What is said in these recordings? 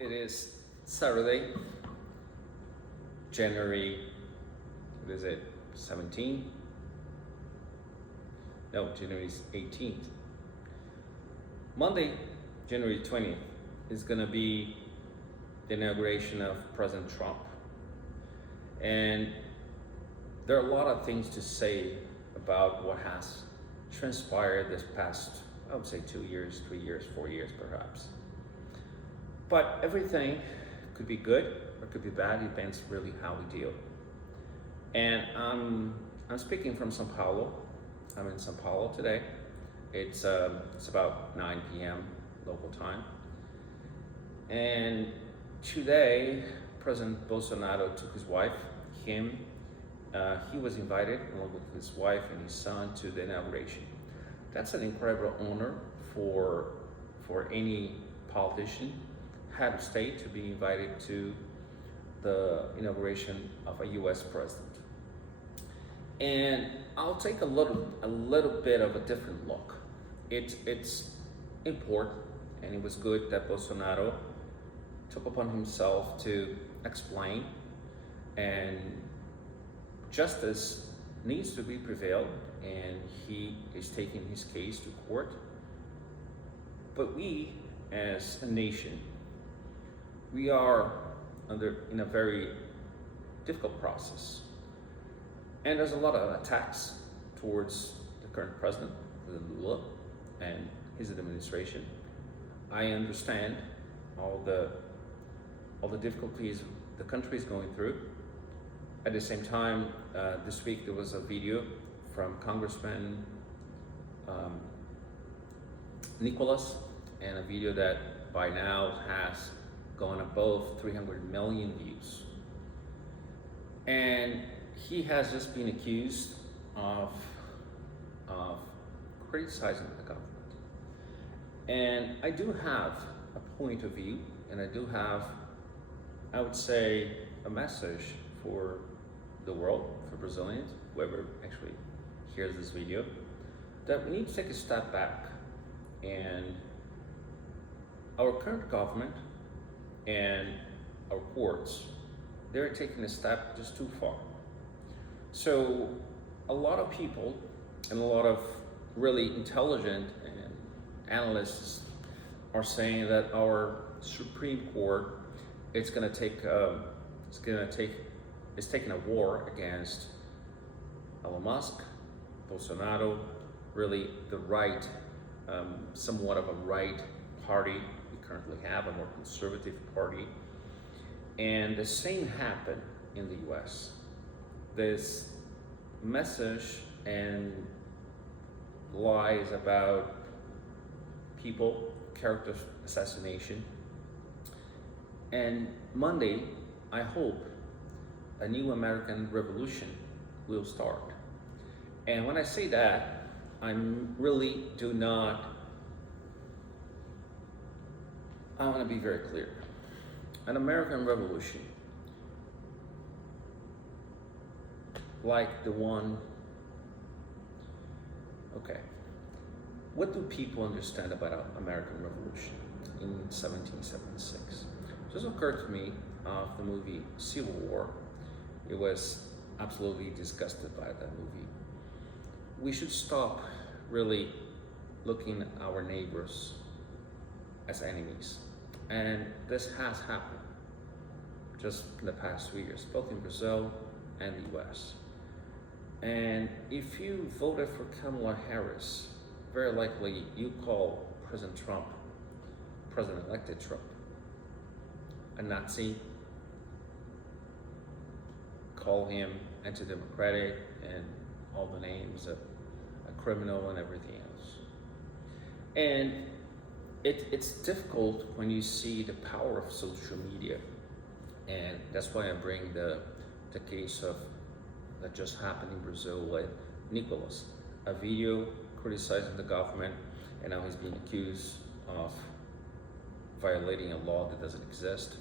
It is Saturday, January, what is it, 17? No, January 18th. Monday, January 20th, is going to be the inauguration of President Trump. And there are a lot of things to say about what has transpired this past, I would say 2 years, 3 years, 4 years perhaps. But everything could be good or could be bad. It depends really how we deal. And I'm speaking from São Paulo. I'm in São Paulo today. It's about 9 p.m. local time. And today, President Bolsonaro took his wife, he was invited along with his wife and his son to the inauguration. That's an incredible honor for any politician, head of state, to be invited to the inauguration of a U.S. president. And I'll take a little bit of a different look. It's important, and it was good that Bolsonaro took upon himself to explain, and justice needs to be prevailed, and he is taking his case to court. But we, as a nation, we are in a very difficult process. And there's a lot of attacks towards the current president, President Lula, and his administration. I understand all the difficulties the country is going through. At the same time, this week there was a video from Congressman Nicholas, and a video that by now has gone above 300 million views. And he has just been accused of criticizing the government. And I do have a point of view, and I do have, I would say, a message for the world, for Brazilians, whoever actually hears this video, that we need to take a step back. And our current government and our courts, they're taking a step just too far. So a lot of people and a lot of really intelligent and analysts are saying that our Supreme Court is taking a war against Elon Musk, Bolsonaro, really the right, somewhat of a right party we currently have, a more conservative party. And the same happened in the US. This message and lies about people, character assassination. And Monday, I hope a new American revolution will start. And when I say that, I really do not, I want to be very clear. An American revolution, like the one, okay, what do people understand about American Revolution in 1776? Just occurred to me of the movie Civil War. It was absolutely disgusted by that movie. We should stop really looking at our neighbors as enemies. And this has happened just in the past 3 years, both in Brazil and the US. And if you voted for Kamala Harris, very likely you call President Trump, President-elected Trump, a Nazi, call him anti-democratic and all the names of a criminal and everything else. And it's difficult when you see the power of social media. And that's why I bring the case of that just happened in Brazil with Nicholas, a video criticizing the government, and now he's being accused of violating a law that doesn't exist.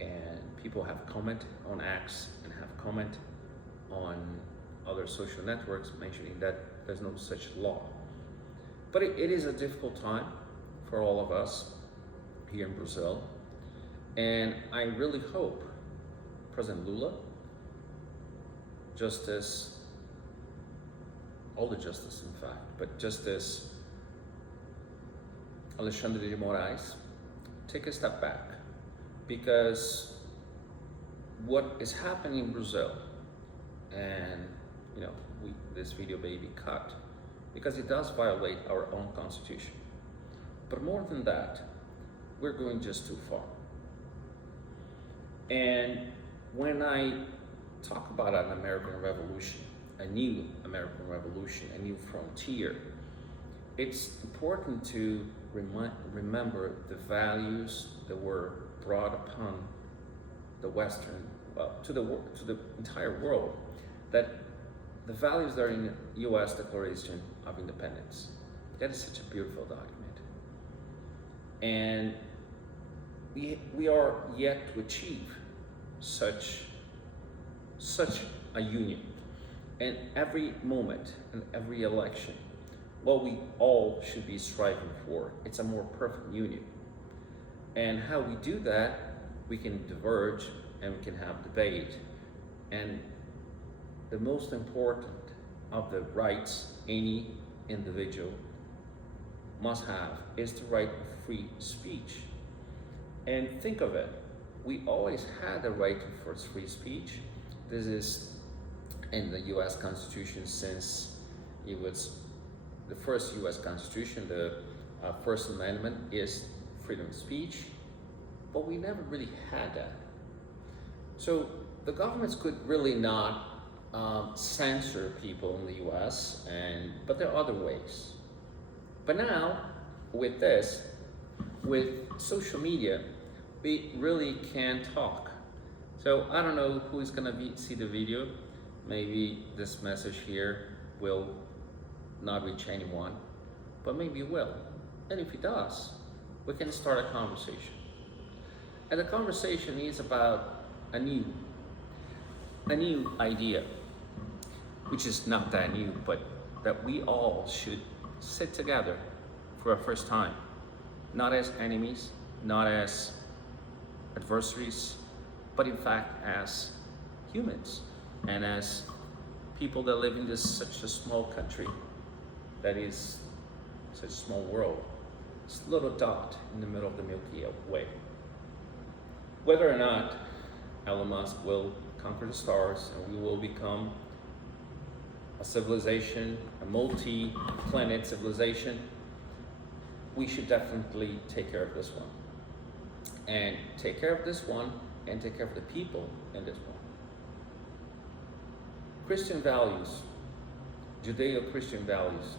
And people have commented on X and have commented on other social networks mentioning that there's no such law. But it is a difficult time for all of us here in Brazil. And I really hope President Lula, Justice, all the justice in fact, but Justice Alexandre de Moraes, take a step back, because what is happening in Brazil, and this video may be cut because it does violate our own constitution. But more than that, we're going just too far. And when I talk about an American Revolution, a new American Revolution, a new frontier, it's important to remember the values that were brought upon the Western, to the entire world, that the values that are in the U.S. Declaration of Independence. That is such a beautiful document. And we are yet to achieve such a union. And every moment and every election, what we all should be striving for, it's a more perfect union. And how we do that, we can diverge and we can have debate. And the most important of the rights any individual must have is the right of free speech. And think of it, we always had the right for free speech. This is in the US Constitution since it was the first US Constitution. The First Amendment is freedom of speech, but we never really had that. So the governments could really not censor people in the US, but there are other ways. But now, with this, with social media, we really can talk. So I don't know who is gonna see the video. Maybe this message here will not reach anyone, but maybe it will. And if it does, we can start a conversation. And the conversation is about a new idea, which is not that new, but that we all should sit together for a first time, not as enemies, not as adversaries, but in fact as humans and as people that live in such a small country that is such a small world. It's a little dot in the middle of the Milky Way. Whether or not Elon Musk will conquer the stars and we will become a civilization, a multi-planet civilization, we should definitely take care of this one. And take care of this one and take care of the people in this one. Christian values, Judeo-Christian values,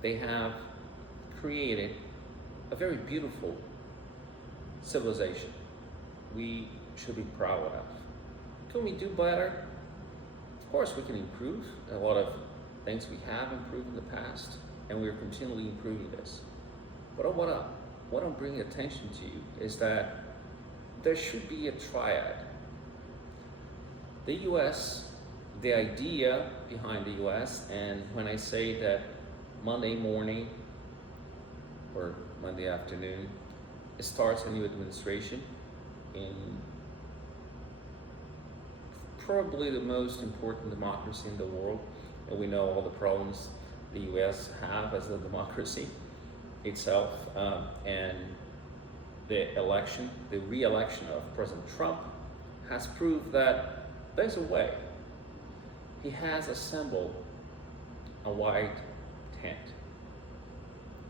they have created a very beautiful civilization we should be proud of. Can we do better? Of course we can improve. A lot of things we have improved in the past, and we're continually improving this. But what I'm bringing attention to you is that there should be a triad. The US, the idea behind the US, and when I say that Monday morning or Monday afternoon, it starts a new administration in probably the most important democracy in the world, and we know all the problems the US have as a democracy itself, and the re-election of President Trump has proved that there's a way. He has assembled a white tent.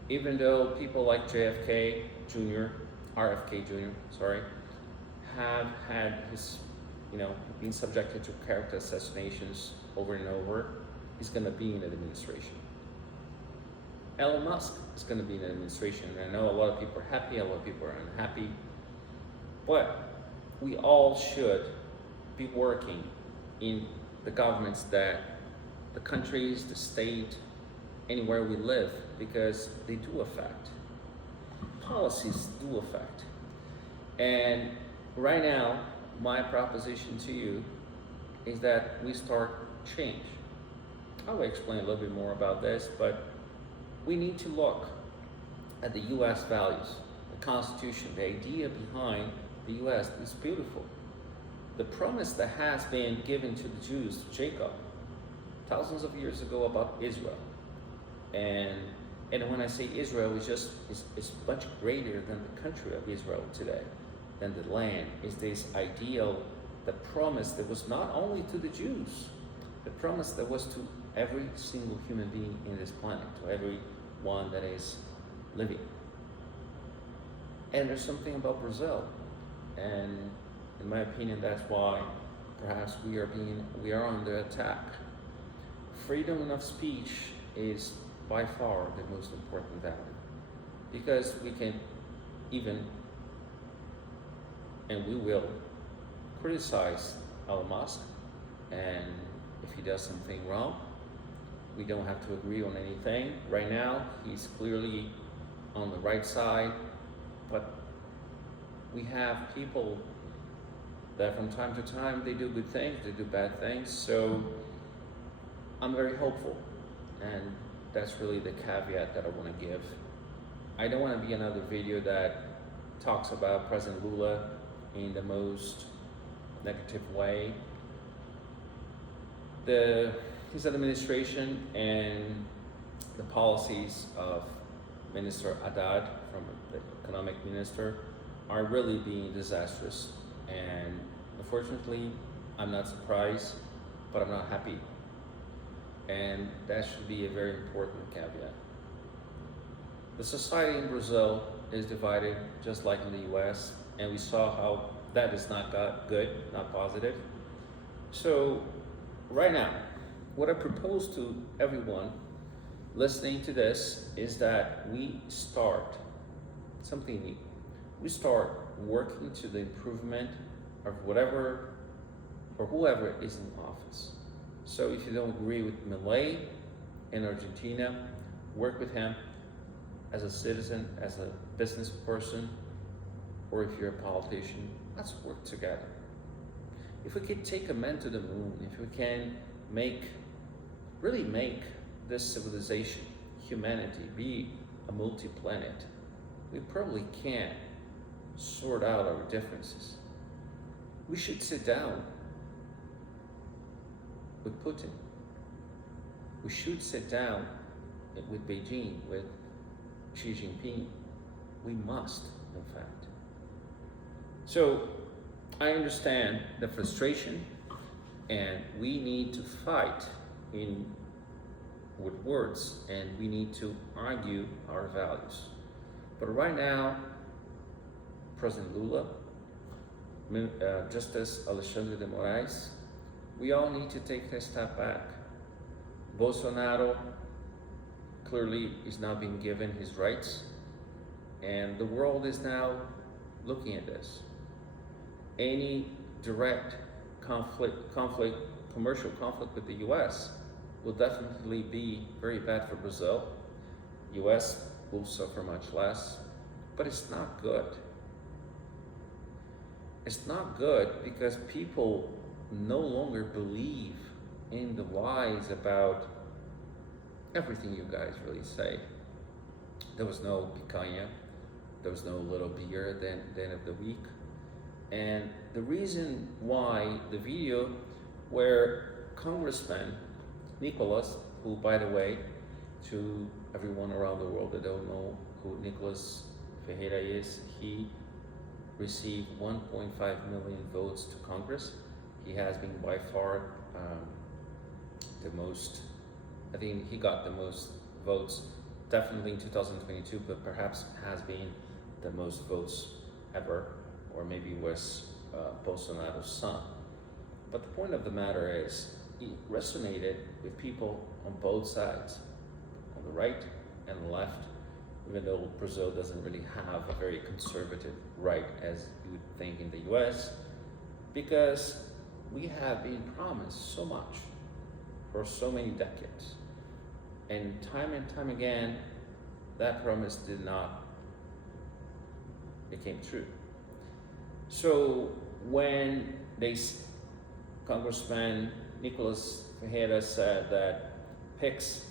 Even though people like RFK Jr., have had his, been subjected to character assassinations over and over, he's gonna be in an administration. Elon Musk is gonna be in an administration, and I know a lot of people are happy, a lot of people are unhappy, but we all should be working in the governments that the countries, the state, anywhere we live, because they do affect. Policies do affect. And right now, my proposition to you is that we start change. I will explain a little bit more about this, but we need to look at the US values, the Constitution, the idea behind the US is beautiful. The promise that has been given to the Jews, to Jacob, thousands of years ago about Israel. And when I say Israel, it's much greater than the country of Israel today, than the land. Is this ideal, the promise that was not only to the Jews, the promise that was to every single human being in this planet, to every one that is living. And there's something about Brazil, and in my opinion, that's why perhaps we are under attack. Freedom of speech is by far the most important value, because we can even, and we will, criticize Elon Musk, and if he does something wrong, we don't have to agree on anything. Right now, he's clearly on the right side, but we have people that from time to time, they do good things, they do bad things. So I'm very hopeful, and that's really the caveat that I want to give. I don't want to be another video that talks about President Lula in the most negative way. His administration and the policies of Minister Haddad, from the economic minister, are really being disastrous. And unfortunately, I'm not surprised, but I'm not happy. And that should be a very important caveat. The society in Brazil is divided just like in the US, and we saw how that is not good, not positive. So right now, what I propose to everyone listening to this is that we start something new. We start working to the improvement of whatever or whoever is in office. So if you don't agree with Milei in Argentina, work with him as a citizen, as a business person, or if you're a politician, let's work together. If we can take a man to the moon, if we can really make this civilization, humanity, be a multi-planet, we probably can sort out our differences. We should sit down with Putin. We should sit down with Beijing, with Xi Jinping. We must, in fact. So I understand the frustration, and we need to fight with words, and we need to argue our values. But right now, President Lula, Justice Alexandre de Moraes, we all need to take a step back. Bolsonaro clearly is not being given his rights, and the world is now looking at this. Any direct commercial conflict with the US will definitely be very bad for Brazil. US will suffer much less, but it's not good. It's not good because people no longer believe in the lies about everything you guys really say. There was no picanha, there was no little beer at the end of the week. And the reason why the video where Congressman Nicolas, who, by the way, to everyone around the world that don't know who Nicolas Ferreira is, he received 1.5 million votes to Congress. He has been by far the most, I think he got the most votes, definitely in 2022, but perhaps has been the most votes ever, or maybe was Bolsonaro's son. But the point of the matter is, he resonated with people on both sides, on the right and the left, even though Brazil doesn't really have a very conservative right as you would think in the US, because we have been promised so much for so many decades. And time again, that promise did not become true. So when Congressman Nicolas Ferreira said that PIX,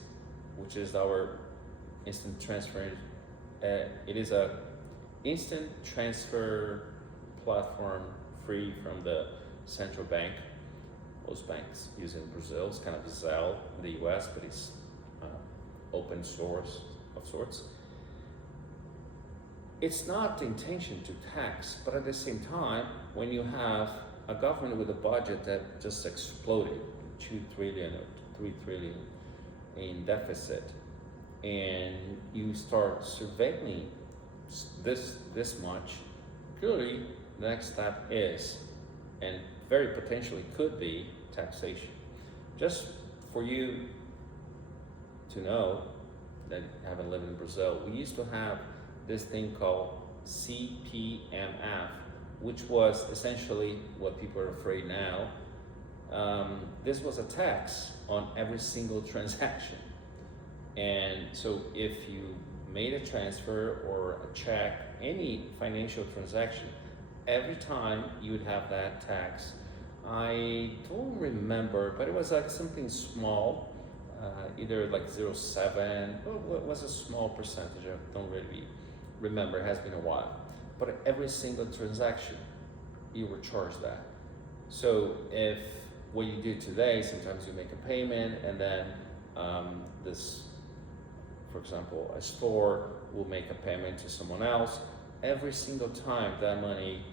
which is our instant transfer, it is a instant transfer platform free from the central bank. Most banks use it in Brazil. It's kind of a Zelle in the US, but it's open source of sorts. It's not the intention to tax, but at the same time, when you have a government with a budget that just exploded, 2 trillion or 3 trillion in deficit, and you start surveilling this much, clearly the next step is, and very potentially could be, taxation. Just for you to know that you haven't lived in Brazil, we used to have this thing called CPMF, which was essentially what people are afraid now. This was a tax on every single transaction. And so if you made a transfer or a check, any financial transaction, every time you would have that tax. I don't remember, but it was like something small, either like 0.7, what was a small percentage, I don't really remember, it has been a while. But every single transaction, you were charged that. So if what you do today, sometimes you make a payment and then this, for example, a store will make a payment to someone else. Every single time that money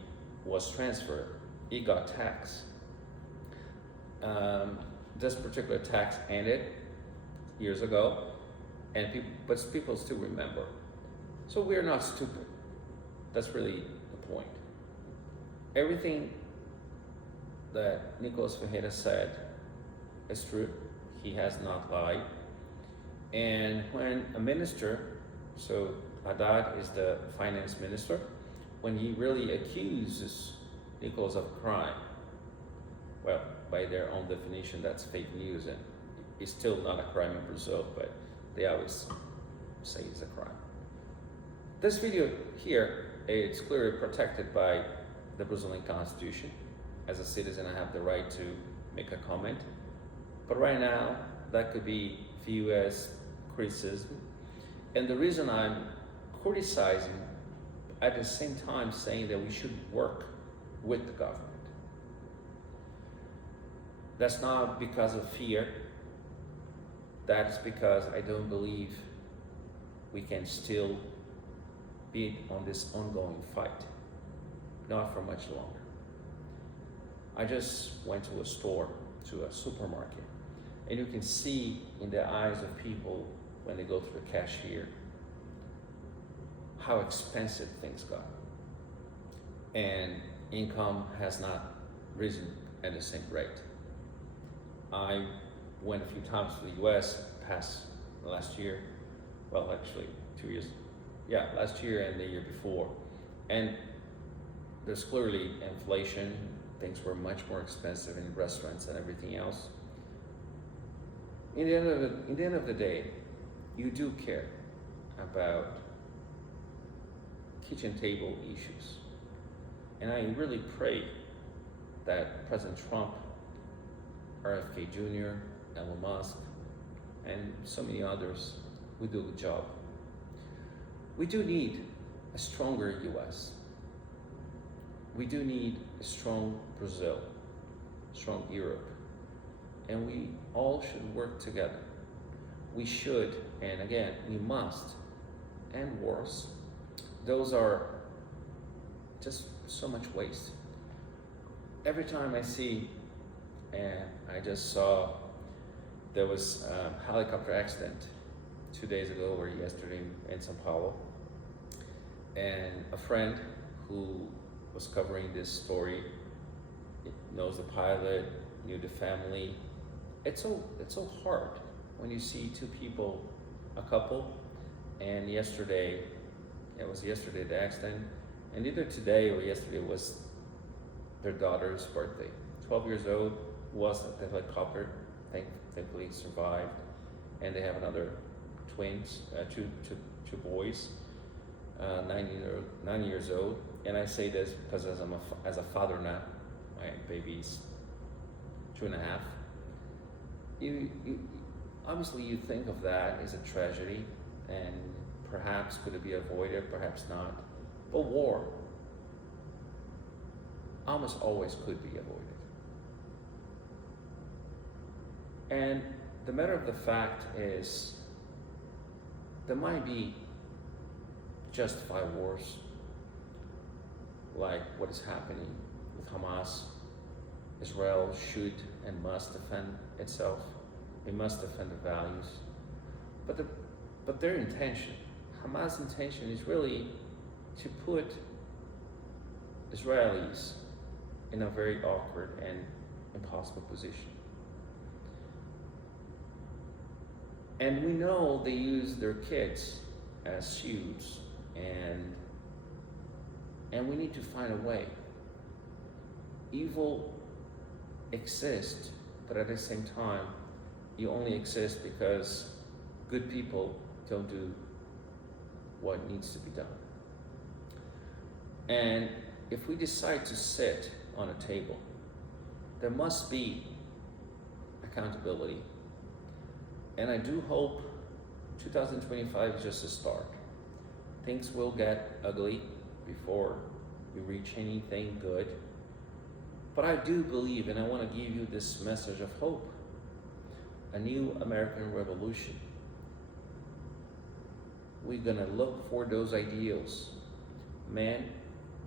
was transferred, it got taxed. This particular tax ended years ago, and people still remember. So we're not stupid. That's really the point. Everything that Nicolas Ferreira said is true. He has not lied. And when a minister, so Haddad is the finance minister, when he really accuses Nicolas of crime, well, by their own definition, that's fake news, and it's still not a crime in Brazil, but they always say it's a crime. This video here, it's clearly protected by the Brazilian Constitution. As a citizen, I have the right to make a comment. But right now, that could be viewed as criticism. And the reason I'm criticizing, at the same time saying that we should work with the government. That's not because of fear. That's because I don't believe we can still be on this ongoing fight. Not for much longer. I just went to a store, to a supermarket, and you can see in the eyes of people when they go through the cashier how expensive things got. And income has not risen at the same rate. I went a few times to the US past last year, well actually 2 years, last year and the year before. And there's clearly inflation, things were much more expensive in restaurants and everything else. In the end of the day, you do care about kitchen table issues. And I really pray that President Trump, RFK Jr., Elon Musk, and so many others will do a good job. We do need a stronger US. We do need a strong Brazil, strong Europe, and we all should work together. We should, and again, we must end wars. Those are just so much waste. Every time I see, and I just saw, there was a helicopter accident 2 days ago or yesterday in São Paulo, and a friend who was covering this story knows the pilot, knew the family. It's so hard when you see two people, a couple, and yesterday, it was yesterday the accident, and either today or yesterday was their daughter's birthday. 12 years old, was at the helicopter, thankfully survived, and they have another twins, two boys, 9 years old. And I say this because as a father now, my baby's 2.5. You obviously you think of that as a tragedy, and perhaps could it be avoided, perhaps not. But war almost always could be avoided. And the matter of the fact is, there might be justified wars, like what is happening with Hamas. Israel should and must defend itself. They must defend their values. But their intention, Hamas' intention, is really to put Israelis in a very awkward and impossible position. And we know they use their kids as shields, and we need to find a way. Evil exists, but at the same time, you only exist because good people don't do what needs to be done. And if we decide to sit on a table, there must be accountability. And I do hope 2025 is just a start. Things will get ugly before we reach anything good. But I do believe, and I want to give you this message of hope, a new American revolution. We're going to look for those ideals. Man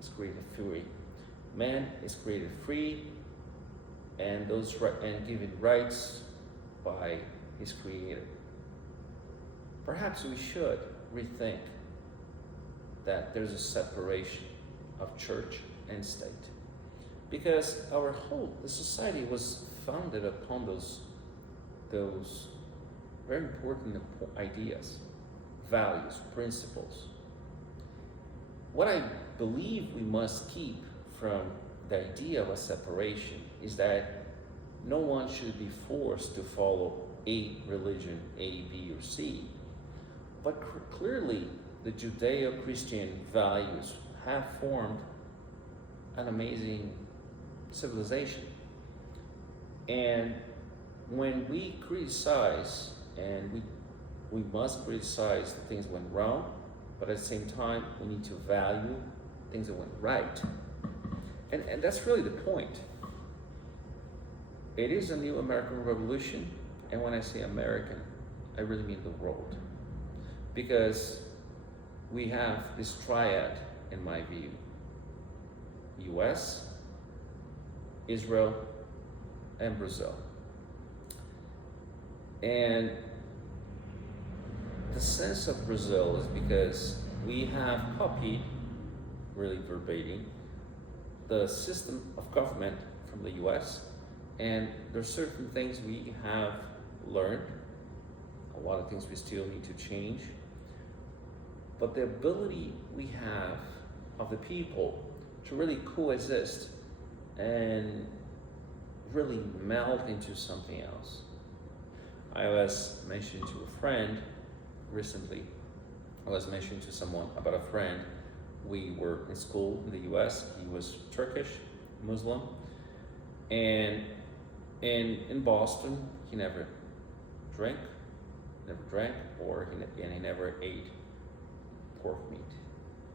is created free. Man is created free, and given rights by his creator. Perhaps we should rethink that there's a separation of church and state, because the society was founded upon those very important ideas, values, principles. What I believe we must keep from the idea of a separation is that no one should be forced to follow a religion, A, B, or C. But clearly, the Judeo-Christian values have formed an amazing civilization. And when we criticize, and we must criticize the things that went wrong, but at the same time, we need to value things that went right. And that's really the point. It is a new American revolution, and when I say American, I really mean the world. Because we have this triad, in my view: US, Israel, and Brazil. And the sense of Brazil is because we have copied, really verbatim, the system of government from the US, and there are certain things we have learned, a lot of things we still need to change, but the ability we have of the people to really coexist and really melt into something else. I was mentioning to a friend recently, I was mentioning to someone about a friend. We were in school in the US. He was Turkish, Muslim, and in Boston, he never drank, or he never ate pork meat.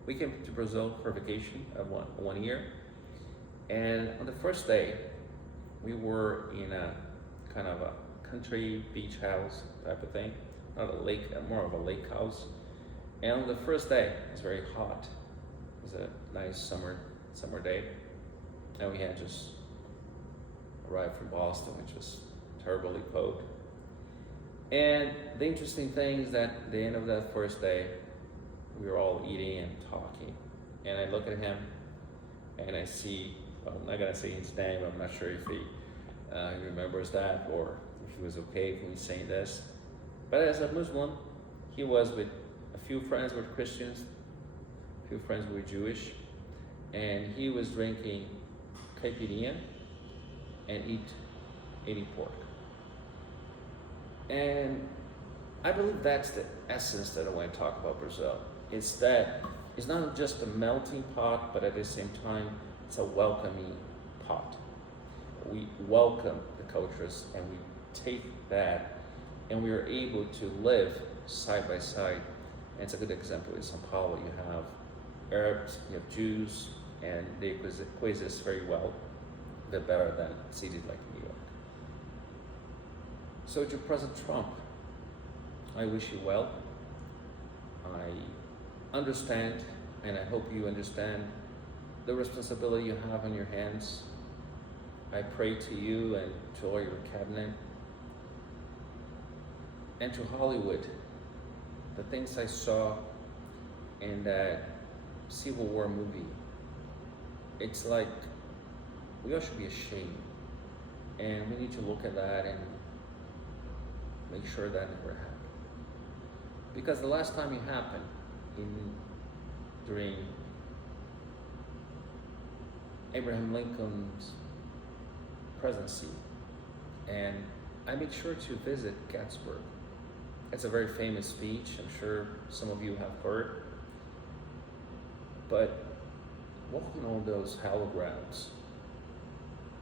We came to Brazil for vacation of one year, and on the first day, we were in a kind of a country beach house type of thing, not a lake, more of a lake house. And on the first day, it was very hot. It was a nice summer day, and we had just arrived from Boston, which was terribly cold. And the interesting thing is that at the end of that first day, we were all eating and talking, and I look at him, and I see, well, I'm not gonna say his name, I'm not sure if he remembers that, or if he was okay with me saying this, but as a Muslim, he was with a few friends were Christians, a few friends were Jewish, and he was drinking caipirinha and eating pork. And I believe that's the essence that I want to talk about Brazil. It's that it's not just a melting pot, but at the same time, it's a welcoming pot. We welcome the cultures, and we take that, and we are able to live side by side. And it's a good example in São Paulo. You have Arabs, you have Jews, and they coexist very well. They're better than cities like New York. So to President Trump, I wish you well. I understand, and I hope you understand the responsibility you have on your hands. I pray to you and to all your cabinet and to Hollywood. The things I saw in that Civil War movie, it's like we all should be ashamed, and we need to look at that and make sure that never happened. Because the last time it happened, during Abraham Lincoln's presidency, and I made sure to visit Gettysburg. It's a very famous speech, I'm sure some of you have heard. But walking on those hallowed grounds,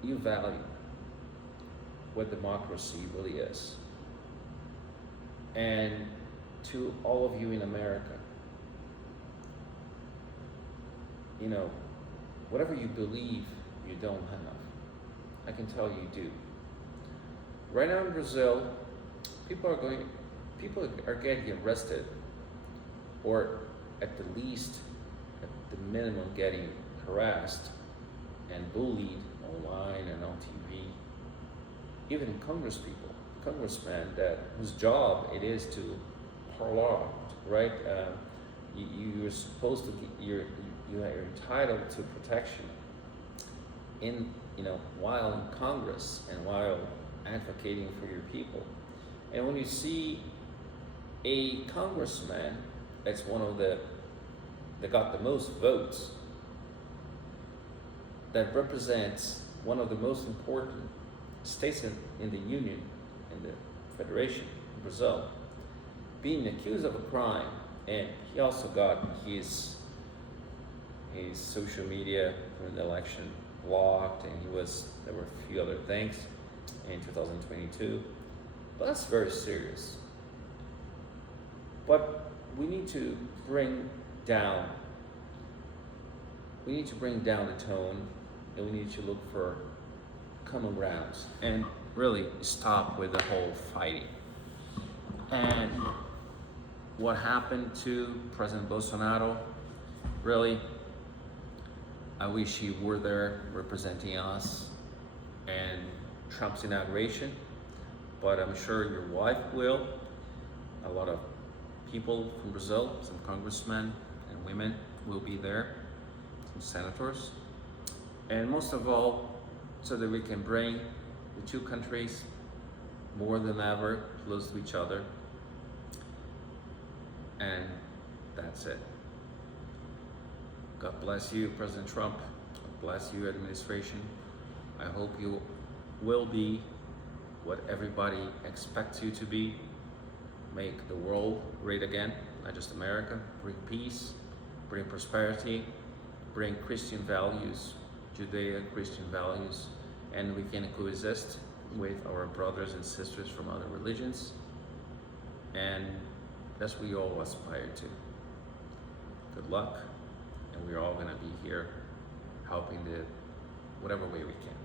you value what democracy really is. And to all of you in America, you know, whatever you believe you don't have, I can tell you do. Right now in Brazil, people are getting arrested, or at the least, at the minimum, getting harassed and bullied online and on TV. Even congressmen whose job it is to parlor, right? You're supposed to you're entitled to protection while in Congress and while advocating for your people. And when you see a congressman that's that got the most votes, that represents one of the most important states in the Union, in the Federation, in Brazil, being accused of a crime, and he also got his social media during the election blocked, and there were a few other things in 2022, but that's very serious. But we need to bring down the tone, and we need to look for common grounds and really stop with the whole fighting. And what happened to President Bolsonaro, really, I wish you were there representing us and Trump's inauguration, but I'm sure your wife will. A lot of people from Brazil, some congressmen and women will be there, some senators, and most of all, so that we can bring the two countries more than ever close to each other. And that's it. God bless you, President Trump. God bless you, administration. I hope you will be what everybody expects you to be. Make the world great again, not just America. Bring peace, bring prosperity, bring Christian values, Judeo-Christian values, and we can coexist with our brothers and sisters from other religions. And that's what we all aspire to. Good luck, and we're all gonna be here helping whatever way we can.